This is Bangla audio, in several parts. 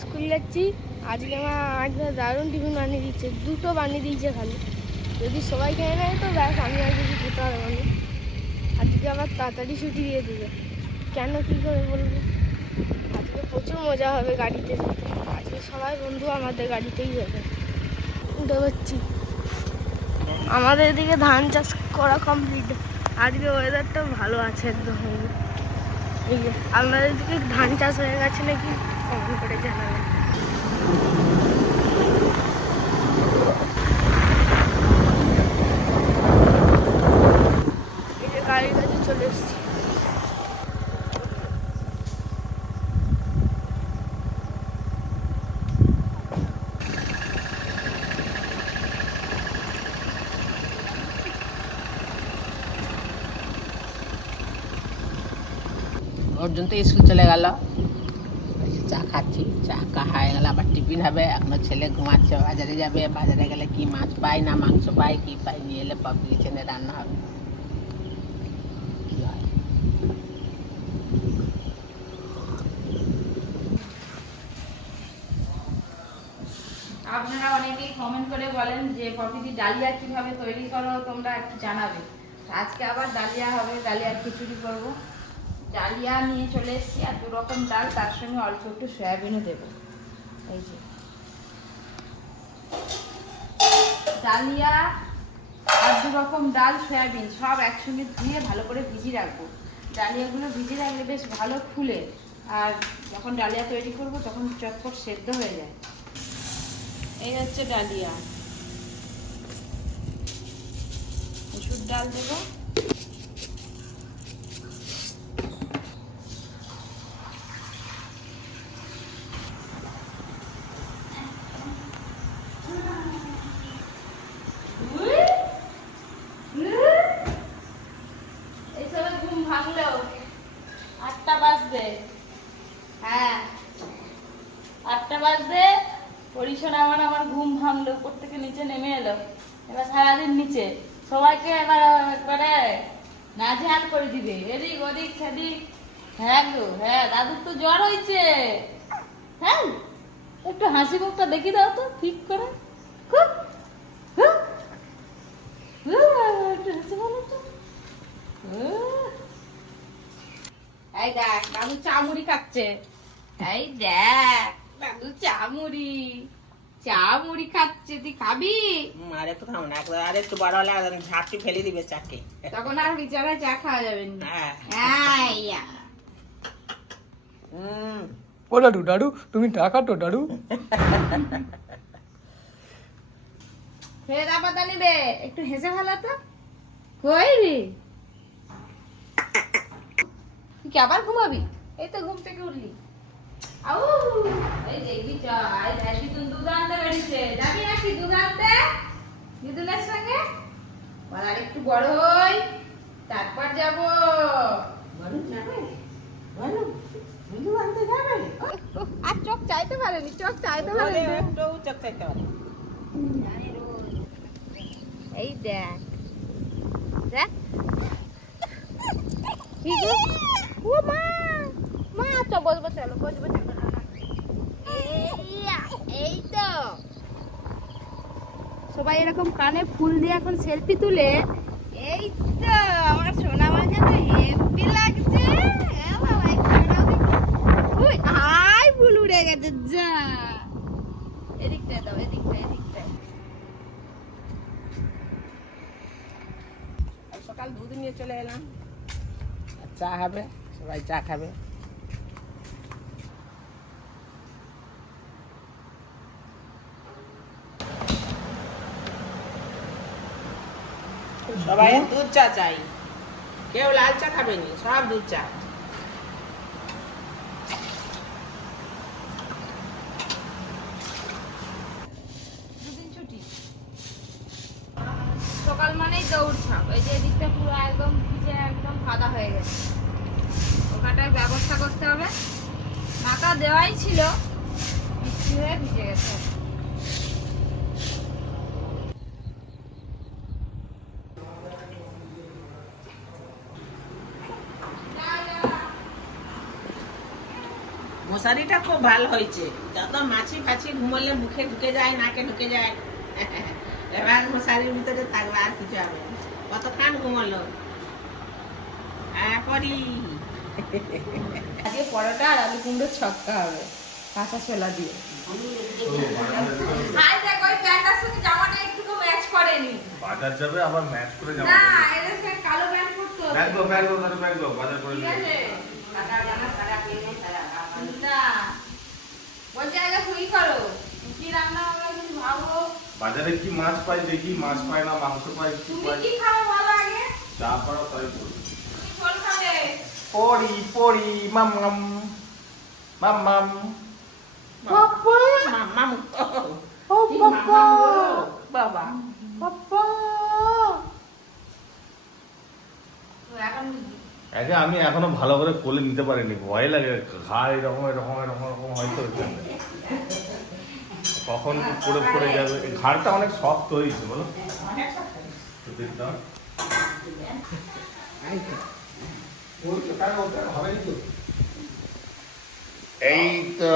স্কুল যাচ্ছি। আজকে মা একটা দারুণ টিফিন বানিয়ে দিচ্ছে। দুটো বানিয়ে দিয়েছে খালি। যদি সবাই খেয়ে নেয় তো ব্যাস, আমি আর কিছু খেতে পারব না। আজকে আবার তাড়াতাড়ি ছুটি দিয়ে দেবে। কেন কী করে বলব? আজকে প্রচুর মজা হবে গাড়িতে। আজকে সবাই বন্ধু আমাদের গাড়িতেই যাবে। উঠে পাচ্ছি আমাদের এদিকে ধান চাষ করা কমপ্লিট আজকে ওয়েদারটা ভালো আছে একদম। এই যে আপনাদের দিকে ধান চাষ হয়ে গেছে নাকি? কমন করে জানাবেন এই যে গাড়ির কাছে চলে এসেছি অর্জুন তো স্কুল চলে গেল চা খাচ্ছি, চা খা হয়ে গেল, আবার টিফিন হবে, এখনও ছেলে ঘুমাচ্ছে, বাজারে যাবে, বাজারে গেলে কি মাছ পাই, না মাংস পাই, কি পাই, নিয়ে এলে পাবি কিচেনে রান্না হবে। কি আপনারা অনেকেই কমেন্ট করে বলেন যে প্রকৃতি ডালিয়া কীভাবে তৈরি করো, তোমরা একটু জানাবে। আজকে আবার ডালিয়া হবে, ডালিয়ার খিচুড়ি করব। ডালিয়া নিয়ে চলে এসেছি, আর দু রকম ডাল, তার সঙ্গে অল্প একটু সয়াবিনও দেবো। এই যে। ডালিয়া আর দু রকম ডাল, সয়াবিন সব একসঙ্গে ধুয়ে ভালো করে ভিজিয়ে রাখব। ডালিয়াগুলো ভিজিয়ে রাখলে বেশ ভালো ফুলে, আর যখন ডালিয়া তৈরি করব তখন চটপট সেদ্ধ হয়ে যায়। এই হচ্ছে ডালিয়া। মসুর ডাল দেবো এই সময় ঘুম ভাঙলো আটটা বাজবে? হ্যাঁ। আটটা বাজবে আমার আমার ঘুম ভাঙলো উপর থেকে নিচে নেমে এলো। এবার সারাদিন নিচে। সবাইকে এবার একবারে করে দিবে। এদিক, ওদিক, সেদিক। হ্যাঁ গো হ্যাঁ দাদুর তো জ্বর হয়েছে হ্যাঁ একটু হাসি মুখটা দেখি দাও তো, ঠিক করে। খুব একটু হাসি বলো তো। এই দেখ দাদু চা মুড়ি খাচ্ছে। এই দেখ দাদু চা মুড়ি চা মুড়ি খাচ্ছে তুই খাবি? আর একটু খাব না একবার আর একটু বড় হলে ঝাঁপটি ফেলে দিবে চাকে। তখন আর বিছানায় চা খাওয়া যাবে না। হ্যাঁ। আইয়া। হুম। ও দাদু দাদু তুমি টাকা তো দাদু ফের আবার নিবে একটু হেসে ভালো তো। কই রে? তুই কি আবার ঘুমাবি? এই তো ঘুম থেকে উঠলি। আউ এই দেখবি চাই দেখি তুই দুধ আনতে বেরিয়েছে। যাবি নাকি দুধ আনতে? দিদুলের সঙ্গে? বল আর একটু বড় হই। তারপর যাব। আনতে আর চোখ চাইতে পারেনি চোখ চাইতে পারেনি। একটু চোখ চাইতে হবে। এই দেখ দেখ। কি ও মা মা তো বসবো চলো বসবো চলো এই তো সবাই এরকম কানে ফুল দিয়ে এখন সেলফি তুলে। এই তো আমার সোনা মাঝে তো হেভি লাগছে। আই ফুল উড়ে গেছে যা। এদিকটায় দাও এদিকটায় এদিকটায় সকাল দুধ নিয়ে চলে এলাম। চা হবে? সবাই চা খাবে। সবাই দুধ চা চাই। কেউ লাল চা খাবেনি সব দুধ চা দুদিন ছুটি সকাল মানেই দৌড় ছাপ এই যে এদিকটা পুরো একদম ভিজে একদম কাদা হয়ে গেছে ওখানটায় ব্যবস্থা করতে হবে মাথা দেওয়াই ছিল বৃষ্টি হয়ে ভিজে গেছে মশারিটা খুব ভালো হয়েছে। যত মাছি ফাছি ঘুমলে মুখে ঢুকে যায় নাকে ঢুকে যায়। এবার মশারির ভিতরে থাকবে আর কিছু হবে। কতক্ষণ ঘুমালো? হ্যাঁ পরি আজকে পরোটা আর আলু কুমড়োর ছক্কা হবে কাঁচা ছোলা দিয়ে। আজ দেখ ওই প্যান্টটার সঙ্গে জামাটা একটু ম্যাচ করেনি। বাজার যাবে আবার ম্যাচ করে যাবে না এদের কালো প্যান্ট পরতে হবে। ব্যাগ দাও ব্যাগ দাও তাহলে ব্যাগ দাও বাজার করে ঠিক না ওর জায়গা তুই করো। কি রান্না হবে? তুমি ভাবো বাজারে কি মাছ পাই দেখি মাছ পাই না মাংস পাই কি তুমি পাই। কি খাবে বলো আগে? যা পারো তাই করো। তুমি কোন খাবে? পড়ি পড়ি মাম মাম। মাম মাম। মাম বাবা। তো এখন একে আমি এখনও ভালো করে কোলে নিতে পারিনি। ভয় লাগে ঘা এরকম এরকম এরকম এরকম হয়তো কখন পড়ে পড়ে যাবে? ঘাড়টা অনেক শক্ত হয়েছে বলো। তো। এই তো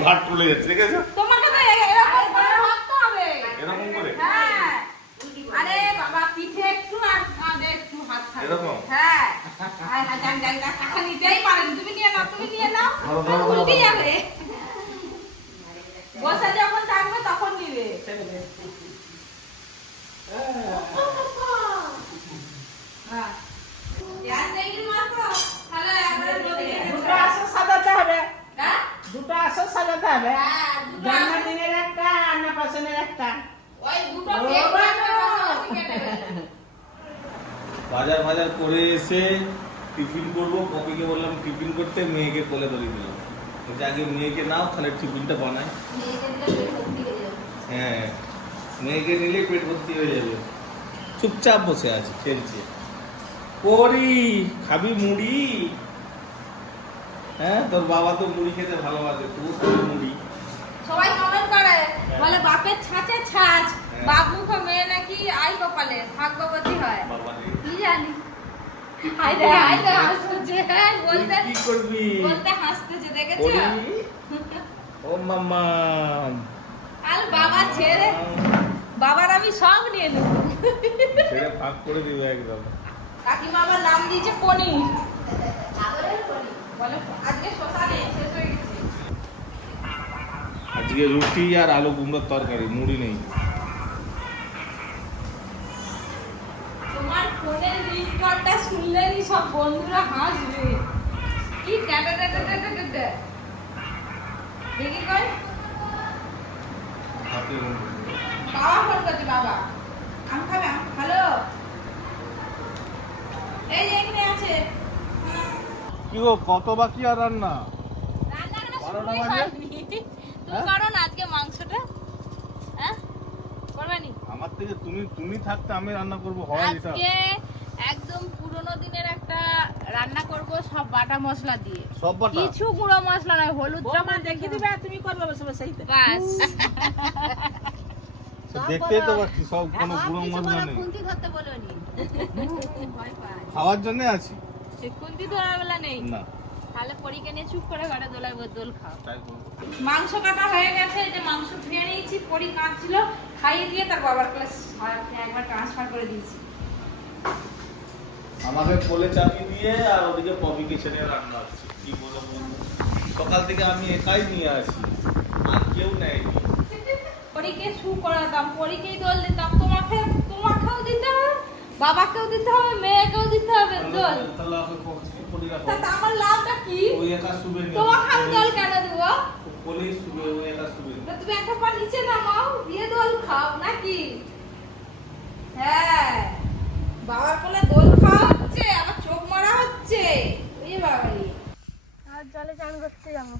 ঘাট তুলে যাচ্ছে ঠিক আছে তোমাকে তো এ- এরকম করে ভাবতে হবে এরকম করে হ্যাঁ আরে বাবা পিঠে একটু আর কাঁধে একটু হাত থাকবে এরকম? হ্যাঁ আয় না যান যান যান টাকা নিতেই পারেন তুমি নিয়ে নাও তুমি নিয়ে নাও ধরো, ধরো, ধরো, উল্টে ধরো। যাবে বসে যখন থাকবে তখন নিবে হ্যাঁ ইয়ার দেখি মাত্র তাহলে একবারে নদী দুটো আসর সাজাতে হবে হ্যাঁ দুটো আসর সাজাতে হবে হ্যাঁ দুটো জন্মদিনের একটা অন্নপ্রাশনের একটা ওই দুটো কেক বানাবে পাশাপাশি কেটে দেবে। বাজার বাজার করে এসে টিফিন করব। কপিকে বললাম, টিফিন করতে মেয়েকে কোলে ধরিয়ে দিলাম। বলছে, আগে মেয়েকে নাও, তাহলে টিফিনটা বানাই। হয়ে, মেয়েকে নিলে পেট ভর্তি হয়ে যাবে। চুপচাপ বসে আছে, খেলছে। পরি খাবি মুড়ি? হ্যাঁ তোর বাবা তো মুড়ি খেতে ভালোবাসে তুই মুড়ি। সবাই করে বলে বাপের ছাঁচে ছাঁচ বাপ বাবু কো মেয়ে নাকি আই কপালে ভাগ্যবতী হয়। কি জানি? রে রে হ্যাঁ, বলতে কি করবি? বলতে হাসতেছে দেখেছ? ও মামা আর বাবা ছেড়ে। বাবার আমি সব নিয়ে নেব। ছেড়ে ফাঁক করে দিবে একদম। কাকিমা আমার নাম দিয়েছে পনির। বলে আজকে শশা নেই শেষ হয়ে আজকে রুটি আর আলু কুমড়োর তরকারি মুড়ি নেই। তোমার ফোনের রিংটনটা শুনলেনি সব বন্ধুরা হাসবে। কি টাটা টাটা টাটা টাটা দেখি কই। বাবা ফোন করছে বাবা। আম খাবে আম? হ্যালো এই যে এখানে আছে। কি গো কত বাকি আর রান্না? রান্না বাজে? হয়নি তুমি করো না আজকে মাংসটা। হ্যাঁ? আমার থেকে তুমি তুমি থাকতে আমি রান্না করব হয় এটা। আজকে একদম পুরনো দিনের একটা রান্না করব সব বাটা মশলা দিয়ে। সব বাটা? কিছু গুঁড়ো মশলা নয় হলুদ দেখে দিবে আর তুমি করবে বসে বসে। বাস। দেখতেই তো পাচ্ছি সব কোনো গুঁড়ো মশলা নেই। খুন্তি ধরতে বলোনি। খাওয়ার জন্য আছি। সে খুন্তি ধরার বেলা নেই। না। তাহলে পরীকে নিয়ে চুপ করে ঘরে দোল খাও। মাংস কাটা হয়ে গেছে যে মাংস ধুয়ে নিয়েছি পরি কাঁদছিল খাইয়ে দিয়ে তার বাবার ক্লাস একবার ট্রান্সফার করে দিয়েছি। আমাকে কোলে চাপিয়ে দিয়ে আর ওদিকে রান্না হচ্ছে। কি বলব। সকাল থেকে আমি একাই নিয়ে আসি আর কেউ নেয়নি। পরীকে শু করাতাম পরীকেই দোল দিতাম তোমাকে তোমাকেও দিতে হবে বাবাকেও দিতে হবে মেয়েকেও দিতে হবে দোল। তা আমার লাভটা কি? ওই একা শুবে নি। তোমাকে আমি দোল কেন দেবো? কোলেই শুবে ওই একা শুবে নি। তা তুমি একটা পা নিচে নামাও দিয়ে দোল খাও নাকি? হ্যাঁ। বাবার কোলে দোল খাওয়া হচ্ছে আবার চোখ মারা হচ্ছে। এই আর জলে চান করতে যাব।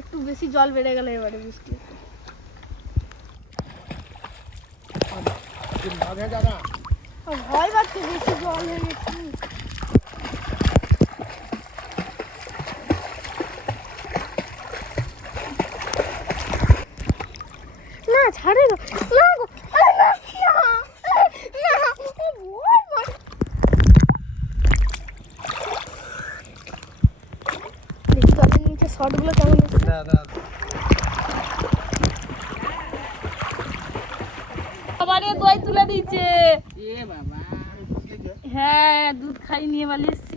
একটু বেশি জল বেড়ে গেল এবারে বৃষ্টি। ভয় পাচ্ছে বেশি জল হয়ে গেছে ছাড়ে না না গো আরে না না না ও ভয় ভয় দেখি গাছের নিচে শর্টগুলো কেমন হচ্ছে দই তুলে দিচ্ছে হ্যাঁ দুধ খাই নিয়ে বলে এসছি।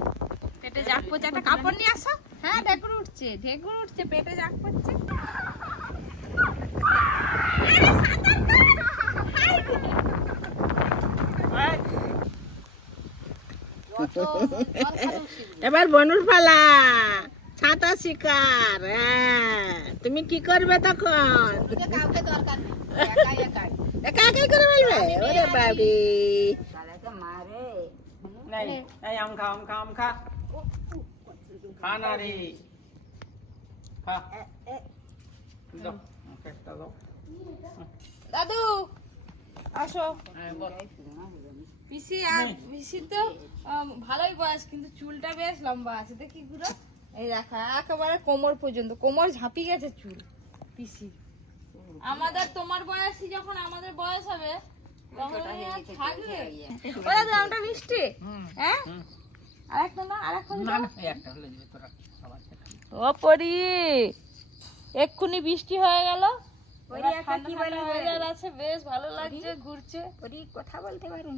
পেটে জাগ পড়ছে। একটা কাপড় নিয়ে আসো। হ্যাঁ ঢেকুর উঠছে ঢেকুর উঠছে পেটে জাগ পড়ছে। এবার বনুর পালা ছাতা শিকার হ্যাঁ। তুমি কি করবে তখন? একা একাই করে বলবে ওরে বাবি দাদু আসো। পিসি আর পিসির তো ভালোই বয়স কিন্তু চুলটা বেশ লম্বা আছে। দেখি ঘুরো। এই দেখো একেবারে কোমর পর্যন্ত। কোমর ঝাঁপি গেছে চুল। পিসি। আমাদের তোমার বয়সী যখন আমাদের বয়স হবে আমটা মিষ্টি? হ্যাঁ? আরেকটা না আরেকটা না না এই একটা হলে দিবে তোরা সবার খেতে ও পরি এক্ষুনি বৃষ্টি হয়ে গেল। আছে বেশ ভালো লাগছে ঘুরছে। কথা বলতে পারুন।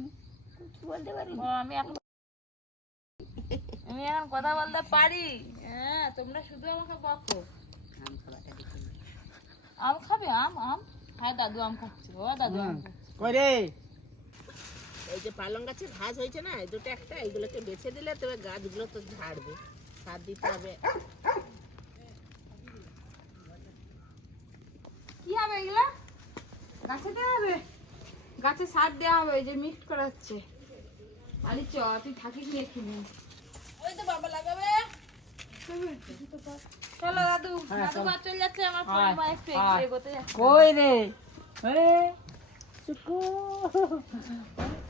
আমি এখন কথা বলতে পারি। হ্যাঁ তোমরা শুধু আমাকে বকো। আম খাবে? আম আম? হ্যাঁ দাদু আম খাচ্ছে ও দাদু আম কই রে? এই যে পালং গাছে ঘাস হয়েছে না এই দুটো একটা এইগুলোকে বেছে দিলে তবে গাছগুলো তো ঝাড়বে সার দিতে হবে। কি হবে এগুলা? গাছে দেওয়া হবে? গাছে সার দেওয়া হবে এই যে মিক্সড করা হচ্ছে। আরে চ তুই থাকিস নিয়ে খেয়ে ওই তো বাবা লাগাবে। চলো দাদু দাদু বাদ চলে যাচ্ছে আমার পরিবার একটু এগিয়ে এগোতে যাচ্ছে। কই রে? আরে চুকু।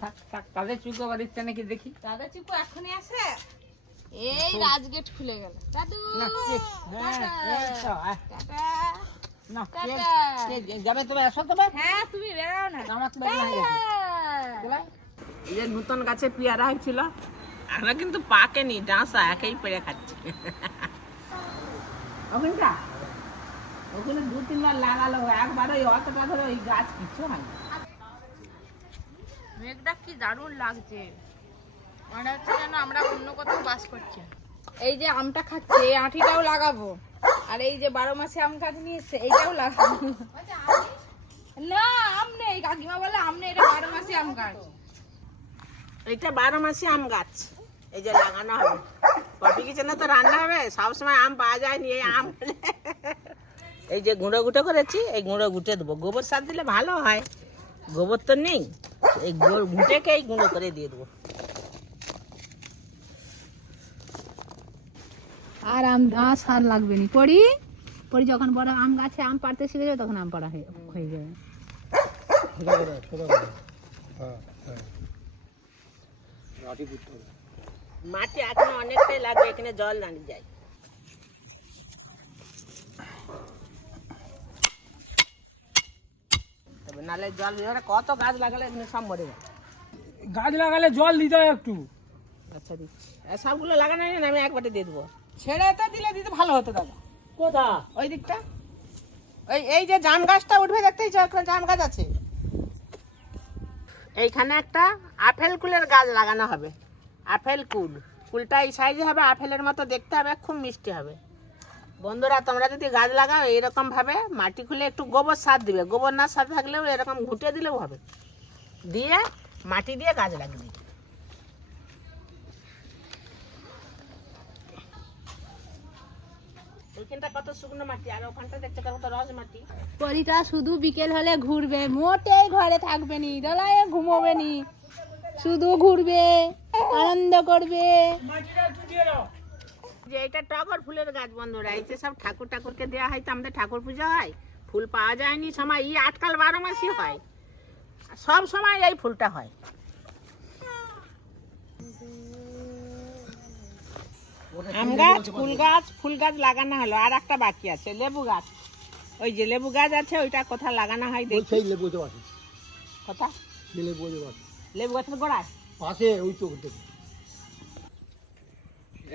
থাক থাক তাদের চুকু বাড়িতে নাকি দেখি। দাদা চিকু এখনই আসে? এই রাজগেট খুলে গেল। দাদু! হ্যাঁ যাবে তবে আসো হ্যাঁ তুমি না। আমার তো হয়ে নতুন গাছে পেয়ারা হয়েছিল আমরা কিন্তু পাকেনি ডাঁসা একেই পেরে খাচ্ছি। ওখানটা ওখানে দু তিনবার লাগালো একবার ওই অতটা ধরে ওই গাছ কিছু হয় না। মেঘটা কি দারুণ লাগছে। মনে হচ্ছে যেন আমরা অন্য কোথাও বাস করছি। এই যে আমটা খাচ্ছে এই আঁটিটাও লাগাবো। আর এই যে বারো মাসে আম গাছ নিয়ে এসছে এইটাও লাগাবো। না আম নেই কাকিমা বলে আম নেই এটা বারো মাসে আম গাছ। এইটা বারো মাসি আম গাছ। এই যে লাগানো হবে। পপি কিচেনে তো রান্না হবে সবসময় আম পাওয়া যায়নি এই আম। এই যে গুঁড়ো গুঁটো করেছি এই গুঁড়ো গুটে দেবো। গোবর সার দিলে ভালো হয়। গোবর তো নেই। এই গো- ঘুঁটেকে এই গুঁড়ো করে দিয়ে দেবো। আর আম আর সার লাগবে না। পড়ি পড়ি যখন বড় আম গাছে আম পাড়তে শিখে যাবে তখন আম পাড়া হয়ে হয়ে। যাবে মাটি এখনও অনেকটাই লাগবে এখানে জল দাঁড়িয়ে যায়। তবে নালে জল দিলে কত গাছ লাগালে এখানে সব মরে যায়। গাছ লাগালে জল দিতে হয় একটু। আচ্ছা দিচ্ছি। সবগুলো লাগানো নেই না আমি একবারে দিয়ে দেবো। ছেড়ে তো দিলে দিতে ভালো হতো দাদা। কোথা ওই দিকটা। ওই এই যে জাম গাছটা উঠবে দেখতেই জাম গাছ আছে। এইখানে একটা আপেল কুলের গাছ লাগানো হবে। আপেল কুল। কুলটা এই সাইজে হবে, আপেলের মতো দেখতে হবে, খুব মিষ্টি হবে। বন্ধুরা, তোমরা যদি গাছ লাগাও, এইরকম ভাবে মাটি খুলে একটু গোবর সার দিবে। গোবর না সার থাকলেও এরকম ঘুটে দিলেও হবে। দিয়ে মাটি দিয়ে গাছ লাগিয়ে ওইখানটা কত শুকনো মাটি আর ওখানটা দেখতে কত রস মাটি। পরিটা শুধু বিকেল হলে ঘুরবে মোটেই ঘরে থাকবে নি ডলায় ঘুমোবে নি। শুধু ঘুরবে আনন্দ করবে। যে এটা টগর ফুলের গাছ বন্ধুরা এই যে সব ঠাকুর ঠাকুরকে দেওয়া হয় তো আমাদের ঠাকুর পুজো হয়। ফুল পাওয়া যায়নি সময় ই আটকাল বারো মাসই হয়। সব সময় এই ফুলটা হয়। আম গাছ ফুল গাছ ফুল গাছ লাগানো হলো। আর একটা বাকি আছে লেবু গাছ। ওই যে লেবু গাছ আছে ওইটা কোথা লাগানো হয় দেখি সেই লেবু গাছ আছে। কথা লেবু গাছ লেবু গাছের গোড়ায়? পাশে ওই তো ওই তো।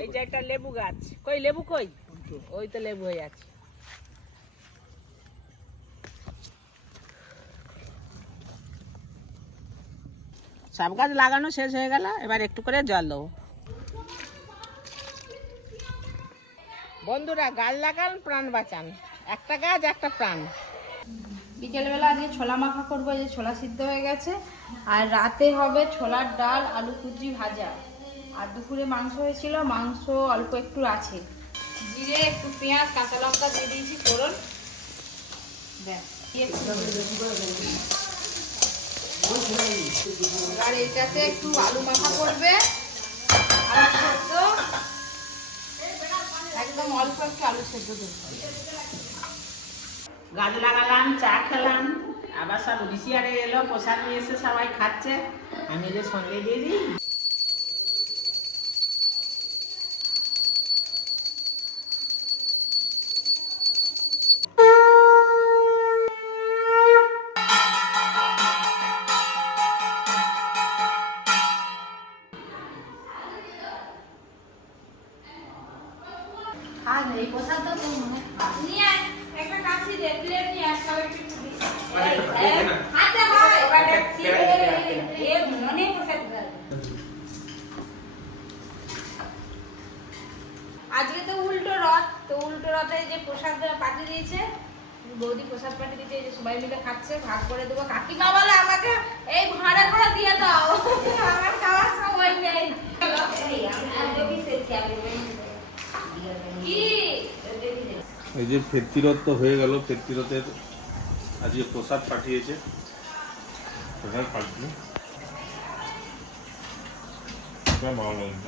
এই যে একটা লেবু গাছ। কই লেবু কই? ওই তো লেবু হয়ে আছে। সব গাছ লাগানো শেষ হয়ে গেল এবার একটু করে জল দেবো। বন্ধুরা গাছ লাগান, প্রাণ বাঁচান। একটা গাছ, একটা প্রাণ। বিকেলবেলা আজকে ছোলা মাখা করব যে ছোলা সিদ্ধ হয়ে গেছে। আর রাতে হবে ছোলার ডাল, আলু কুচি ভাজা। আর দুপুরে মাংস হয়েছিল, মাংস অল্প একটু আছে। জিরে, একটু পেঁয়াজ, কাঁচা লঙ্কা দিয়ে দিয়েছি, ফোড়ন। ব্যাস আর এটাতে একটু আলু মাখা করবে। আর একদম অল্প একটু আলু সেদ্ধ দেব গাছ লাগালাম, চা খেলাম, আবার সব ঋষিয়ারে এলো, প্রসাদ নিয়ে এসে সবাই খাচ্ছে। আমি যে সঙ্গে দিয়ে দিই রথে যে প্রসাদ পাঠিয়ে দিয়েছে বৌদি প্রসাদ পাঠিয়ে দিয়েছে এই যে সবাই মিলে খাচ্ছে ভাগ করে দেবো। কাকিমা বলে আমাকে এই ভাড়া করে দিয়ে দাও। আমার খাওয়ার সময় নেই। এই, যে ফেরতিরত তো হয়ে গেল ফেরতিরতের আজকে প্রসাদ পাঠিয়েছে। প্রসাদ পাঠিয়ে ভালো লাগল